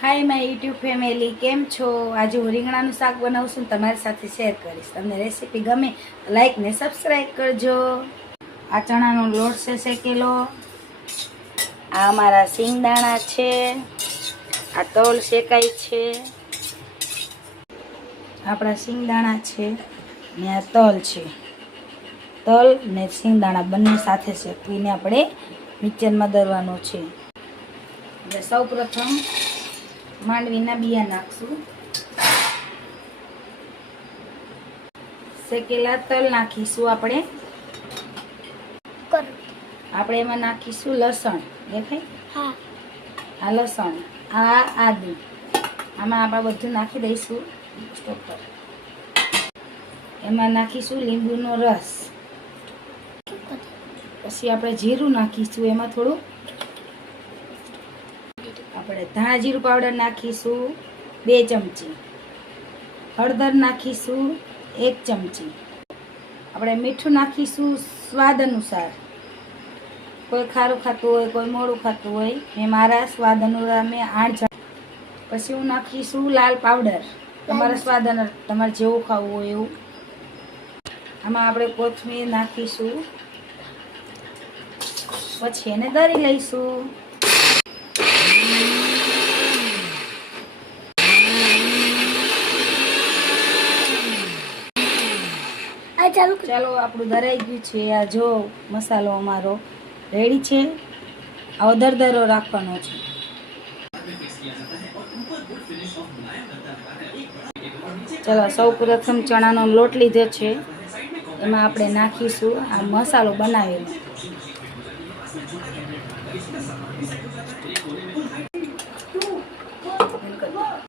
Hi my YouTube family, કેમ છો? આજે હું રીંગણાનું શાક બનાવું છું, તમારી સાથે શેર કરીશ. તમને રેસીપી ગમે લાઈક ને સબસ્ક્રાઈબ કરજો. આ ચણાનો લોટ છે શેકેલો, આ અમારા સિંગદાણા છે, આ તલ શેકાય છે, આપણા સિંગદાણા છે ને આ તલ છે. તલ ને સિંગદાણા બંને સાથે શેકવીને આપણે મિક્સરમાં દળવાનો છે. એટલે સૌ પ્રથમ માંડવીના બિયા નાખશું, શેકેલા તલ નાખીશું. આપણે એમાં નાખીશું લસણ. દેખાય? આ લસણ, આ આદુ, આમાં આપણે બધું નાખી દઈશું. સ્ટોપ પર. એમાં નાખીશું લીંબુનો રસ. પછી આપણે જીરું નાખીશું. એમાં થોડું આપણે ધાણા જીરું પાવડર નાખીશું 2 ચમચી, હળદર નાખીશું 1 ચમચી, આપણે મીઠું નાખીશું સ્વાદ અનુસાર. કોઈ ખારું ખાતું હોય, કોઈ મોડું ખાતું હોય. મેં મારા સ્વાદ અનુસાર મેં 8. પછી હું નાખીશું લાલ પાવડર, તમારા સ્વાદ અનુસાર, તમારે જેવું ખાવું હોય એવું. આમાં આપણે કોથમીર નાખીશું. પછી એને દળી લઈશું. ચાલો આપણું દરાઈ ગયું છે. આ જો મસાલો અમારો રેડી છે. આવો દરદરો રાખવાનો છે. ચાલો સૌ પ્રથમ ચણાનો લોટ લીધો છે, એમાં આપણે નાખીશું આ મસાલો બનાવેલો.